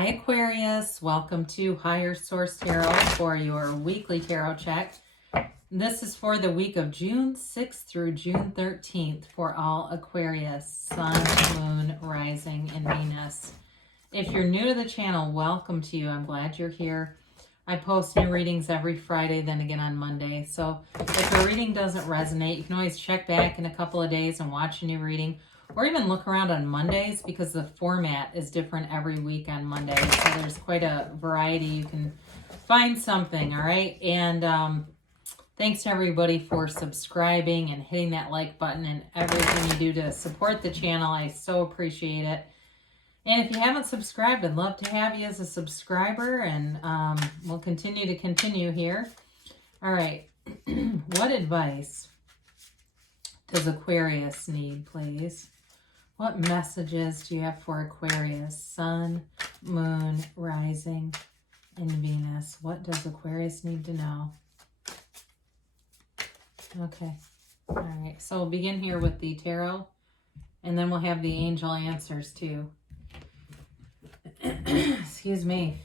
Hi Aquarius, welcome to Higher Source Tarot for your weekly tarot check. This is for the week of June 6th through June 13th for all Aquarius, Sun, Moon, Rising, and Venus. If you're new to the channel, welcome to you. I'm glad you're here. I post new readings every Friday, then again on Monday. So if your reading doesn't resonate, you can always check back in a couple of days and watch a new reading. Or even look around on Mondays because the format is different every week on Mondays. So there's quite a variety. You can find something, all right? And thanks to everybody for subscribing and hitting that like button and everything you do to support the channel. I so appreciate it. And if you haven't subscribed, I'd love to have you as a subscriber. And we'll continue here. All right. What advice does Aquarius need, please? What messages do you have for Aquarius? Sun, Moon, Rising, and Venus. What does Aquarius need to know? Okay. All right. So we'll begin here with the tarot, and then we'll have the angel answers too. Excuse me.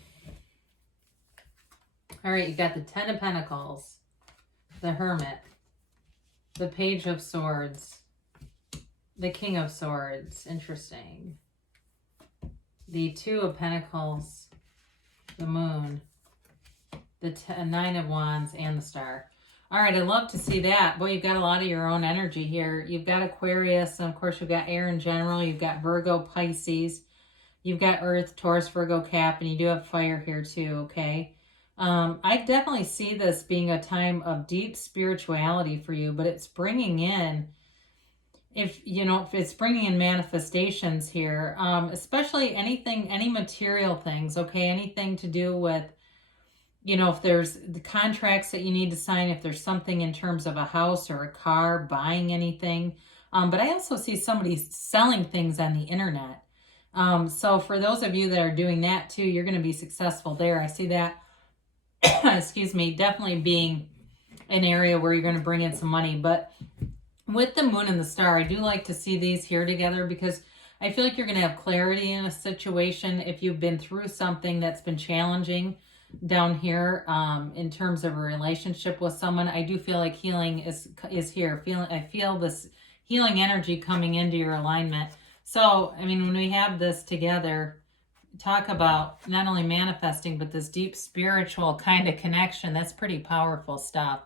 All right. You got the Ten of Pentacles, the Hermit, the Page of Swords, the King of Swords, interesting. The Two of Pentacles, the Moon, the Nine of Wands, and the Star. All right, I love to see that. Boy, you've got a lot of your own energy here. You've got Aquarius, and of course you've got air in general. You've got Virgo, Pisces. You've got Earth, Taurus, Virgo, Cap, and you do have fire here too, okay? I definitely see this being a time of deep spirituality for you, but it's bringing in, if it's bringing in manifestations here, especially anything, any material things, okay? Anything to do with, if there's the contracts that you need to sign, if there's something in terms of a house or a car, buying anything. But I also see somebody selling things on the internet. So for those of you that are doing that too, you're going to be successful there. I see that, excuse me, definitely being an area where you're going to bring in some money. But with the Moon and the Star, I do like to see these here together because I feel like you're going to have clarity in a situation if you've been through something that's been challenging down here in terms of a relationship with someone. I do feel like healing is here. I feel this healing energy coming into your alignment. So, I mean, when we have this together, talk about not only manifesting, but this deep spiritual kind of connection. That's pretty powerful stuff.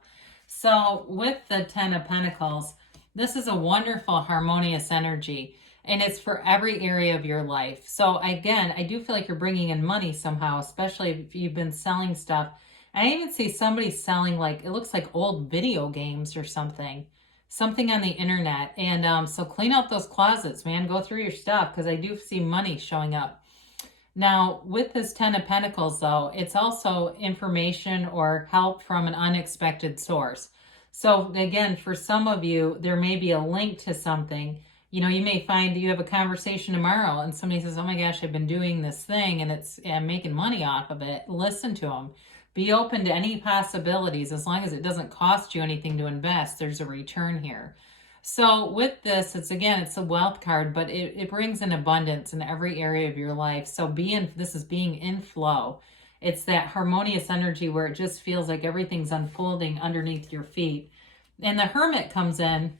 So with the Ten of Pentacles, this is a wonderful, harmonious energy, and it's for every area of your life. So again, I do feel like you're bringing in money somehow, especially if you've been selling stuff. I even see somebody selling, like, it looks like old video games or something on the internet. And so clean out those closets, man. Go through your stuff because I do see money showing up. Now, with this Ten of Pentacles, though, it's also information or help from an unexpected source. So again, for some of you, there may be a link to something. You may find you have a conversation tomorrow and somebody says, oh my gosh, I've been doing this thing and I'm making money off of it. Listen to them. Be open to any possibilities. As long as it doesn't cost you anything to invest, there's a return here. So with this, it's a wealth card, but it brings in abundance in every area of your life. So this is being in flow. It's that harmonious energy where it just feels like everything's unfolding underneath your feet. And the Hermit comes in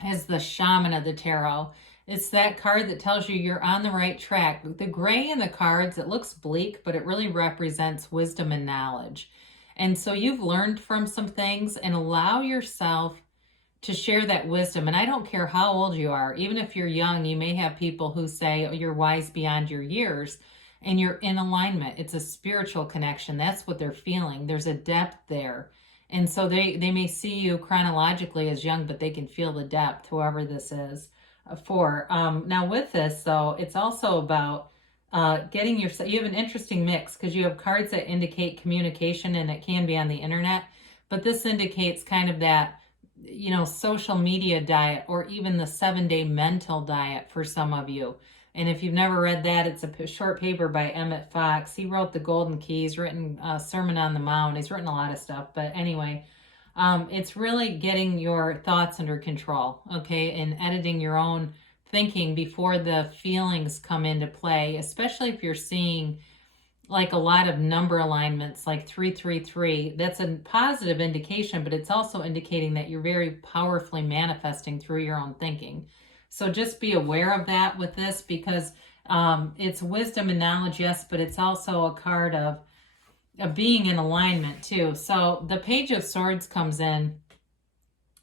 as the shaman of the tarot. It's that card that tells you you're on the right track. The gray in the cards, it looks bleak, but it really represents wisdom and knowledge. And so you've learned from some things, and allow yourself to share that wisdom. And I don't care how old you are. Even if you're young, you may have people who say, oh, you're wise beyond your years. And you're in alignment. It's a spiritual connection. That's what they're feeling. There's a depth there. And so they may see you chronologically as young, but they can feel the depth, whoever this is for. Now with this, though, it's also about getting you have an interesting mix because you have cards that indicate communication, and it can be on the internet. But this indicates kind of that, social media diet, or even the 7-day mental diet for some of you. And if you've never read that, it's a short paper by Emmett Fox. He wrote The Golden Key. He's written Sermon on the Mount. He's written a lot of stuff. But anyway, it's really getting your thoughts under control, okay, and editing your own thinking before the feelings come into play, especially if you're seeing like a lot of number alignments like 333. That's a positive indication, but it's also indicating that you're very powerfully manifesting through your own thinking. So just be aware of that with this, because it's wisdom and knowledge, yes, but it's also a card of being in alignment too. So the Page of Swords comes in,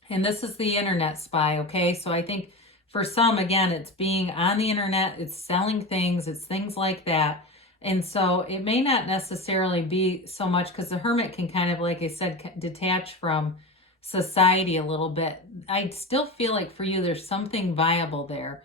and this is the internet spy, okay? So I think for some, again, it's being on the internet, it's selling things, it's things like that. And so it may not necessarily be so much, because the Hermit can kind of, like I said, detach from society a little bit. I still feel like for you, there's something viable there.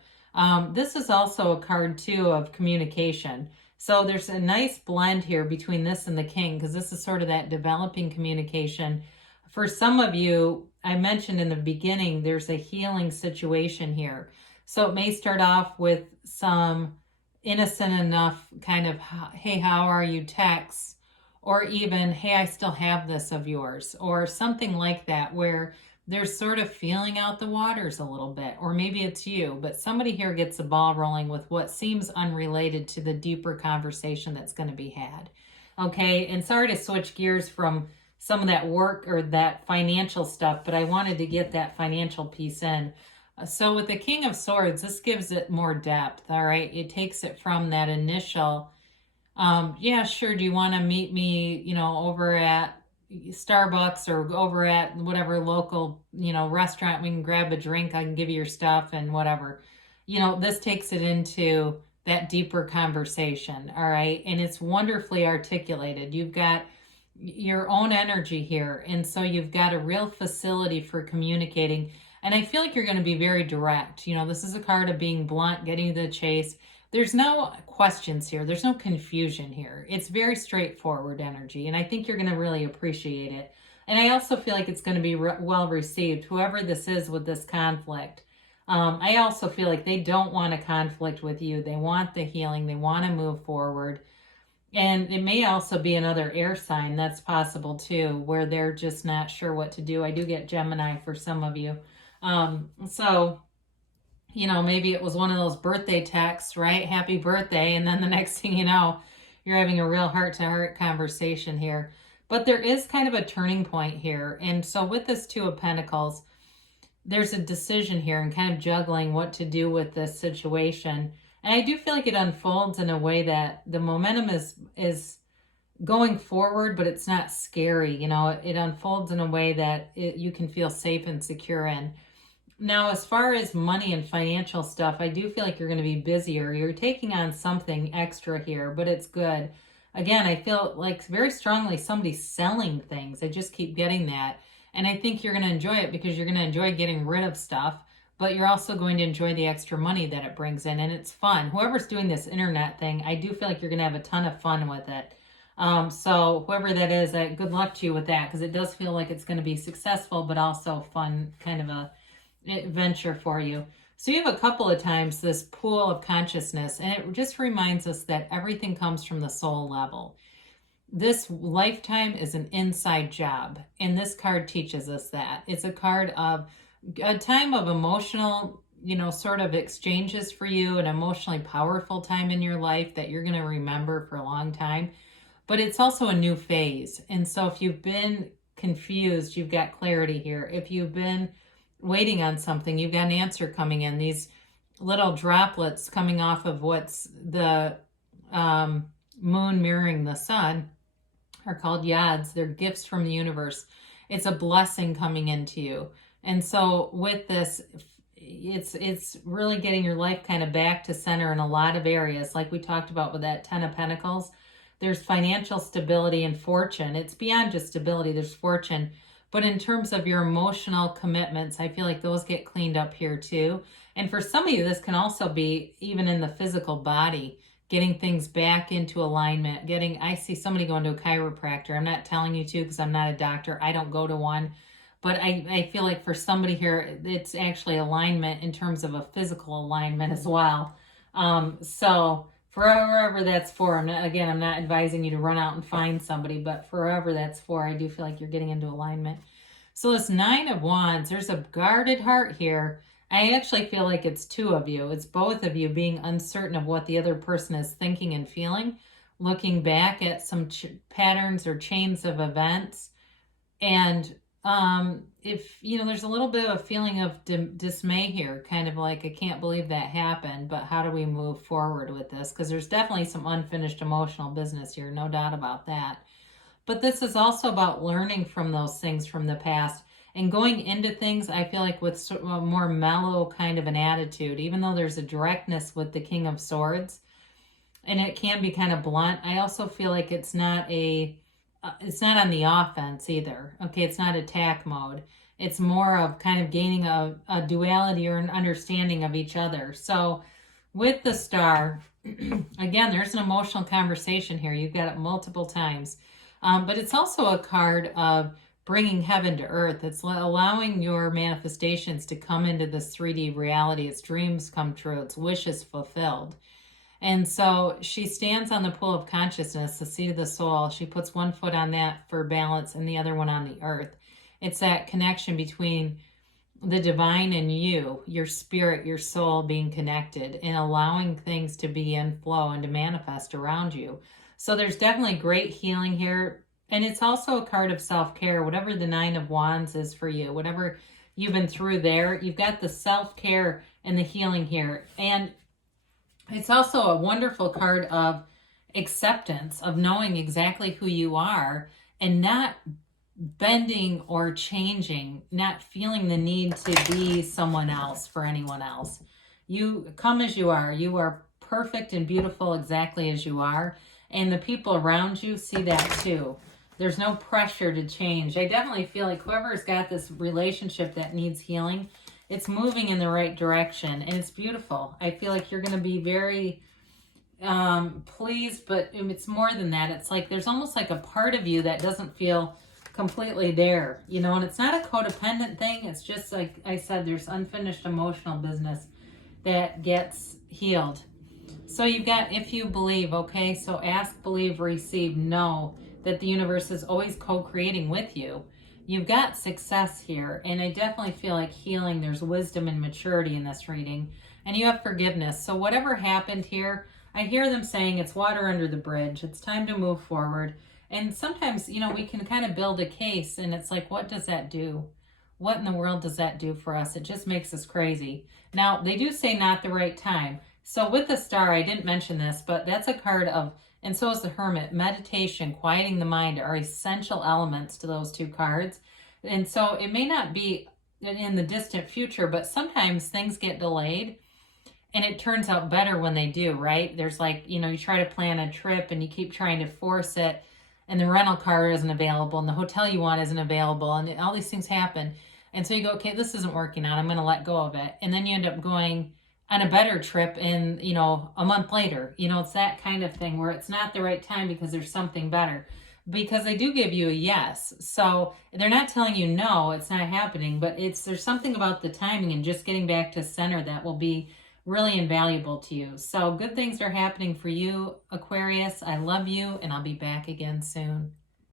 This is also a card too of communication. So there's a nice blend here between this and the King, because this is sort of that developing communication. For some of you, I mentioned in the beginning, there's a healing situation here. So it may start off with some innocent enough kind of, hey, how are you texts, or even, hey, I still have this of yours, or something like that, where there's sort of feeling out the waters a little bit, or maybe it's you, but somebody here gets the ball rolling with what seems unrelated to the deeper conversation that's going to be had. Okay, and sorry to switch gears from some of that work or that financial stuff, but I wanted to get that financial piece in. So with the King of Swords, this gives it more depth, all right? It takes it from that initial, yeah, sure, do you want to meet me, over at Starbucks or over at whatever local, restaurant? We can grab a drink, I can give you your stuff and whatever. This takes it into that deeper conversation, all right? And it's wonderfully articulated. You've got your own energy here, and so you've got a real facility for communicating. And I feel like you're going to be very direct. This is a card of being blunt, getting to the chase. There's no questions here. There's no confusion here. It's very straightforward energy, and I think you're going to really appreciate it. And I also feel like it's going to be well received, whoever this is with this conflict. I also feel like they don't want a conflict with you. They want the healing. They want to move forward. And it may also be another air sign. That's possible too, where they're just not sure what to do. I do get Gemini for some of you. So, maybe it was one of those birthday texts, right? Happy birthday. And then the next thing you know, you're having a real heart-to-heart conversation here. But there is kind of a turning point here. And so with this Two of Pentacles, there's a decision here and kind of juggling what to do with this situation. And I do feel like it unfolds in a way that the momentum is going forward, but it's not scary. It unfolds in a way that you can feel safe and secure in. Now, as far as money and financial stuff, I do feel like you're going to be busier. You're taking on something extra here, but it's good. Again, I feel like very strongly somebody's selling things. I just keep getting that. And I think you're going to enjoy it, because you're going to enjoy getting rid of stuff, but you're also going to enjoy the extra money that it brings in. And it's fun. Whoever's doing this internet thing, I do feel like you're going to have a ton of fun with it. So whoever that is, good luck to you with that, because it does feel like it's going to be successful, but also fun, kind of a adventure for you. So you have a couple of times this pool of consciousness, and it just reminds us that everything comes from the soul level. This lifetime is an inside job, and this card teaches us that. It's a card of a time of emotional, sort of exchanges for you, an emotionally powerful time in your life that you're going to remember for a long time. But it's also a new phase. And so if you've been confused, you've got clarity here. If you've been waiting on something, you've got an answer coming in. These little droplets coming off of what's the moon mirroring the sun are called yads. They're gifts from the universe. It's a blessing coming into you. And so with this, it's really getting your life kind of back to center in a lot of areas. Like we talked about with that 10 of Pentacles, there's financial stability and fortune. It's beyond just stability, there's fortune. But in terms of your emotional commitments, I feel like those get cleaned up here too. And for some of you, this can also be even in the physical body, getting things back into alignment. I see somebody going to a chiropractor. I'm not telling you to, because I'm not a doctor. I don't go to one. But I feel like for somebody here, it's actually alignment in terms of a physical alignment as well. So for whoever that's for, I'm not advising you to run out and find somebody, but for whoever that's for, I do feel like you're getting into alignment. So this 9 of Wands, there's a guarded heart here. I actually feel like it's two of you. It's both of you being uncertain of what the other person is thinking and feeling, looking back at some patterns or chains of events. And if, you know, there's a little bit of a feeling of dismay here, kind of like, I can't believe that happened, but how do we move forward with this? Because there's definitely some unfinished emotional business here, no doubt about that. But this is also about learning from those things from the past and going into things, I feel like, with sort of a more mellow kind of an attitude, even though there's a directness with the King of Swords and it can be kind of blunt. I also feel like it's not on the offense either. Okay, it's not attack mode. It's more of kind of gaining a duality or an understanding of each other. So with the Star, again, there's an emotional conversation here. You've got it multiple times. But it's also a card of bringing heaven to earth. It's allowing your manifestations to come into this 3D reality. Its dreams come true. Its wishes fulfilled. And so she stands on the pool of consciousness, the seat of the soul. She puts one foot on that for balance and the other one on the earth. It's that connection between the divine and you, your spirit, your soul being connected and allowing things to be in flow and to manifest around you. So there's definitely great healing here. And it's also a card of self-care, whatever the Nine of Wands is for you, whatever you've been through there, you've got the self-care and the healing here. And it's also a wonderful card of acceptance, of knowing exactly who you are and not bending or changing, not feeling the need to be someone else for anyone else. You come as you are. You are perfect and beautiful exactly as you are. And the people around you see that too. There's no pressure to change. I definitely feel like whoever's got this relationship that needs healing, it's moving in the right direction and it's beautiful. I feel like you're going to be very pleased, but it's more than that. It's like there's almost like a part of you that doesn't feel completely there, you know, and it's not a codependent thing. It's just like I said, there's unfinished emotional business that gets healed. So you've got if you believe, okay? So ask, believe, receive, know that the universe is always co-creating with you. You've got success here, and I definitely feel like healing, there's wisdom and maturity in this reading, and you have forgiveness. So whatever happened here, I hear them saying it's water under the bridge. It's time to move forward. And sometimes, you know, we can kind of build a case, and it's like, what does that do? What in the world does that do for us? It just makes us crazy. Now, they do say not the right time. So with the Star, I didn't mention this, but that's a card of, and so is the Hermit. Meditation, quieting the mind are essential elements to those two cards. And so it may not be in the distant future, but sometimes things get delayed and it turns out better when they do, right? There's like, you know, you try to plan a trip and you keep trying to force it and the rental car isn't available and the hotel you want isn't available and all these things happen. And so you go, okay, this isn't working out. I'm going to let go of it. And then you end up going on a better trip in, you know, a month later. You know, it's that kind of thing where it's not the right time because there's something better. Because they do give you a yes. So they're not telling you no, it's not happening, but there's something about the timing and just getting back to center that will be really invaluable to you. So good things are happening for you, Aquarius. I love you, and I'll be back again soon.